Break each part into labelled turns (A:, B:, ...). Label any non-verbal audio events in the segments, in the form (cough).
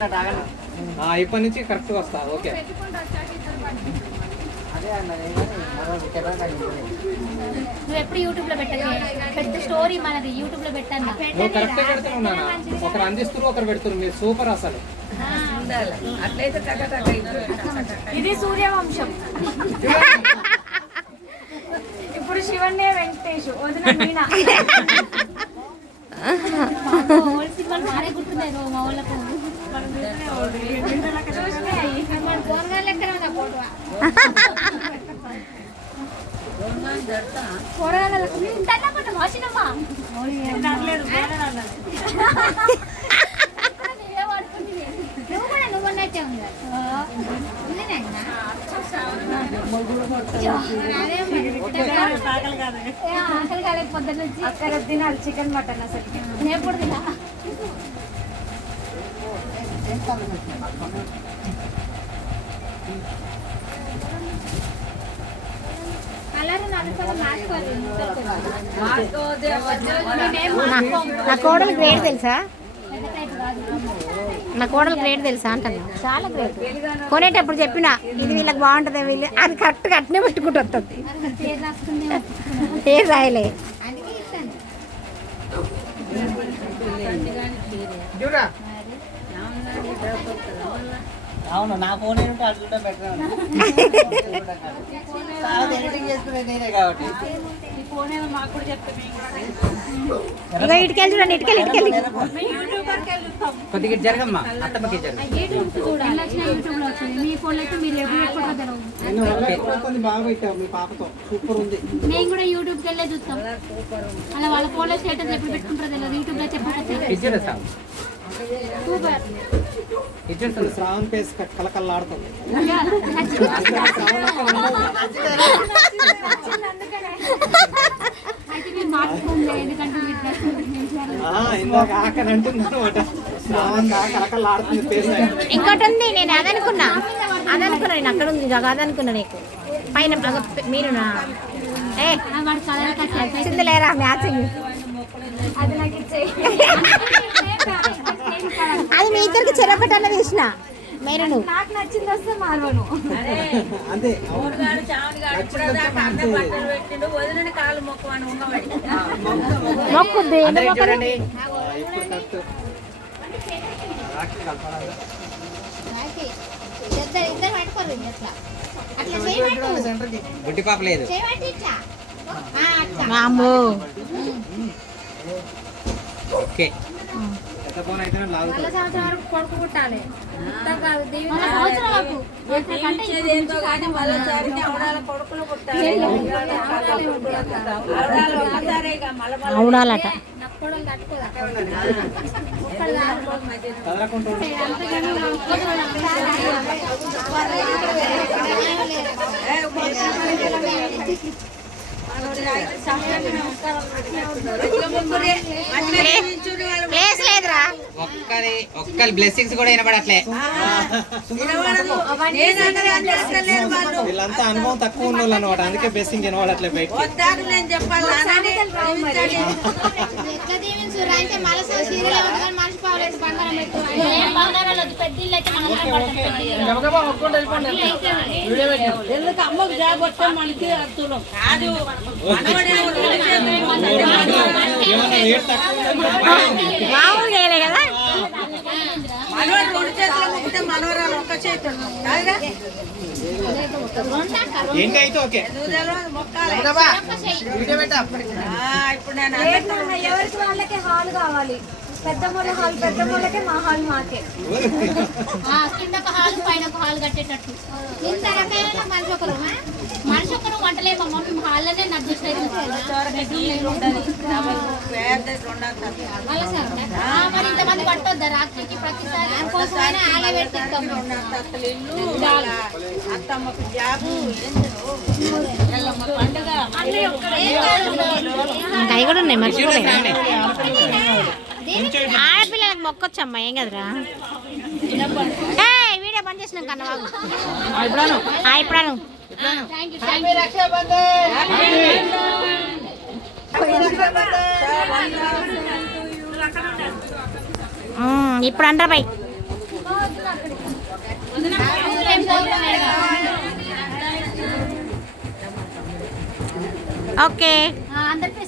A: ఆ, ఇప్పటి నుంచి కరెక్ట్ వస్తా ఓకే.
B: నువ్వు ఎప్పుడు యూట్యూబ్లో స్టోరీ మనది యూట్యూబ్లో పెట్టన్నా
A: నువ్వు కరెక్ట్ పెడుతున్నాను ఒకరు అందిస్తున్నారు ఒకరు పెడుతున్నారు మీరు సూపర్ అసలు.
C: ఇది సూర్యవంశం. ఇప్పుడు శివన్నే వెంకటేష్ వదిన మీనా.
B: ఓల్డ్ సినిమాలు మారే గుర్తున్నాయి మా వాళ్ళకు. మన ఆకలి
C: అక్కడ తినాలి చికెన్ మటన్ అసలు
B: నేను కూడా తినా
D: నా కోడలు గ్రేట్ తెలుసా?
B: పెద్ద టైప్ కాదు
D: నా కోడలు గ్రేట్ తెలుసా అంటున్నా? చాలా గ్రేట్ కొనేటప్పుడు చెప్పిన ఇది వీళ్ళకి బాగుంటుంది వీళ్ళు అది కరెక్ట్గా అట్నే పెట్టుకుంటూ వస్తుంది.
B: పేరు
D: రాయలే.
B: అందుకే ఇస్తాను
E: చూడా అవును నా ఫోన్ ఏంటంటే కూడా బెటర్ చాలా ఎడిటింగ్ చేసుకునేది నేనే కాబట్టి.
D: ఇక ఇటుకెళ్ళి చూడండి ఇటుకెళ్ళి ఇటుకెళ్ళి.
E: కొద్దిగా జరగమ్మా. అత్తమ్మకి జరగ.
B: యూట్యూబ్ చూడాలి. వచ్చిన యూట్యూబ్లో వచ్చింది. మీ ఫోన్లో అయితే మీరు ఎప్పుడు ఎప్పుడు తెలవు
A: కొన్ని బాగా పెట్టావు మీ పాపతో. సూపర్ ఉంది.
B: నేను కూడా యూట్యూబ్కి వెళ్ళే చూస్తాం. అలా వాళ్ళ ఫోన్లో స్టేటస్ ఎప్పుడు పెట్టుకుంటారో తెలియదు యూట్యూబ్లో చెప్పకపోతే
E: ఇచ్చేదా సార్?
B: సూపర్.
E: ఇచ్చేస్తుంది.
A: శ్రావణ్ పేస్ కలకల్లాడుతుంది ఇందాక ఆకని శ్రావణ్ పేస్
D: ఇంకోటి ఉంది నేను అదనుకున్నా. అదనుకున్నా నేను అక్కడ ఉంది అదనుకున్నా నీకు. పైన మీరు ఏ లేరా మ్యాచింగ్?
C: అది నాకు ఇచ్చేయి. (laughs)
D: అది మీ ఇద్దరికి చెరొకటన్న తీసిన మీరు
C: నాకు నచ్చింది వస్తే మార్వను.
A: అంతే.
D: మొక్కుద్ది.
E: గుడ్డి పాప లేదు. ఓకే.
C: సంవత్సరం వరకు కొడుకు పుట్టాలి. ఇంత కాదు
E: ఒక్కరి ఒక్కరి బ్లెస్సింగ్స్ కూడా వినపడట్లే
A: వీళ్ళంతా అనుభవం తక్కువ ఉన్న అనమాట అందుకే బెస్సింగ్ వినవాడట్లే బయట
F: ఎందుకు అమ్మకు జాబ్ వస్తే మనకి అర్థం
D: మామూలు కదా
F: మనవాడు రెండు చేతులు మొక్కితే మనవరాలు ఒక్క చేతులు కాదుగా
A: ఓకే.
F: మొక్కాలి. ఇప్పుడు నేను
C: ఎవరికి వాళ్ళకే హాల్ కావాలి. పెద్దమ్మల హాల్ పెద్దమ్మలకే మా హాల్ మాకే.
B: కింద ఒక హాల్ పైన ఒక హాల్ కట్టేటట్టు. ఇంత మనిషి ఒకరు మనిషి ఒకరు మమ్మీ హాల్లోనే నాకు మరి ఇంతమంది పట్టొద్దా? రాత్రికి ప్రతిసారి కోసమైనా పెట్టిస్తాం
F: అత్తమ్మకు జాబు
D: ఇంకా కూడా ఉన్నాయి మర్చిపోలేదు ఆడపిల్లలకు మొక్కొచ్చమ్మా ఏం కదరా? ఏయ్, వీడియో బంద్ చేసినాం కన్నా
B: యూ
D: ఇప్పుడు అంటారా
C: ఆ
D: ఓకే.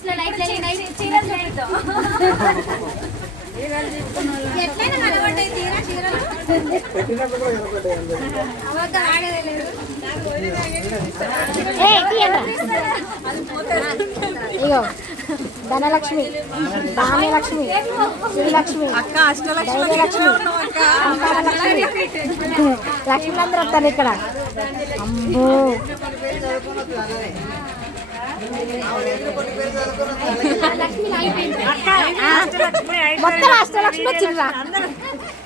F: లో లైట్ చీరలు చూపిద్దాం. ఎట్లయినా చీరలు.
D: తీయండి. ఇగో ధనలక్ష్మి ధాన్యలక్ష్మి శ్రీలక్ష్మి ధైర్యలక్ష్మి సంతానలక్ష్మి లక్ష్మీలందరూ వస్తారు ఇక్కడ. అమ్మో.
F: లక్ష్మి
D: మొత్తం అష్టలక్ష్మి వచ్చిండ్రా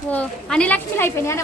F: ఓ, అన్ని లక్ష్మిలు అయిపోయినాయి.